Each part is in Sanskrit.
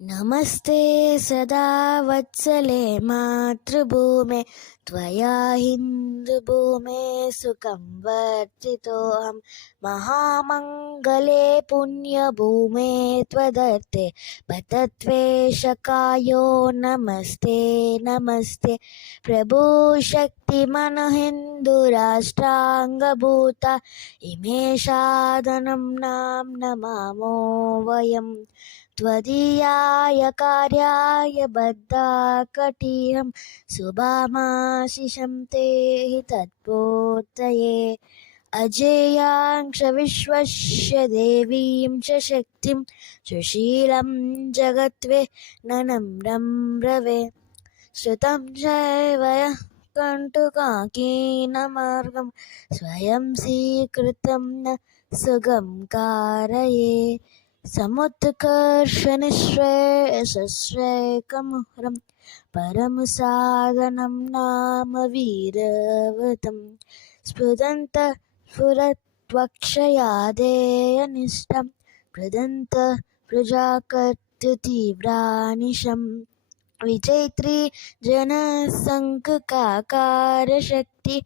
नमस्ते सदा वत्सले मातृभूमे त्वया हिन्दुभूमे सुखं वर्धितोऽहं महामङ्गले पुण्यभूमे त्वदर्थे पतत्वेषकायो नमस्ते नमस्ते प्रभु शक्तिमनहिन्दुराष्ट्राङ्गभूता इमे साधनं नाम नमामो वयम् त्वदीयाय कार्याय बद्धाकटीहं शुभामाशिषं ते हि तत्पोतये अजेयांश विश्वस्य देवीं च शक्तिं सुशीलं जगत्वे ननम्रं ब्रवे श्रुतं चैव यः कण्टुकाकीनमार्गं स्वयं स्वीकृतं न सुगं कारये समुत्कर्षनिःश्रेयसश्रेयकमुहरं परं साधनं नाम वीरव्रतं स्फुरन्तः स्फुरत्वक्षयादेयनिष्ठं कृदन्तः प्रजाकर्तृतीव्रानिशम् विजयित्री जनसङ्घकाकारशक्ति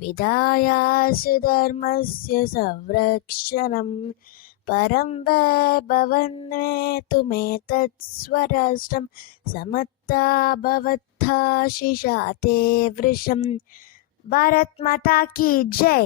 विधायासु धर्मस्य संरक्षणम् परं वैभवन्नेतुमेतत् स्वराष्ट्रं समत्ता भवत्था शिशा ते वृषम्। भारत माता की जय।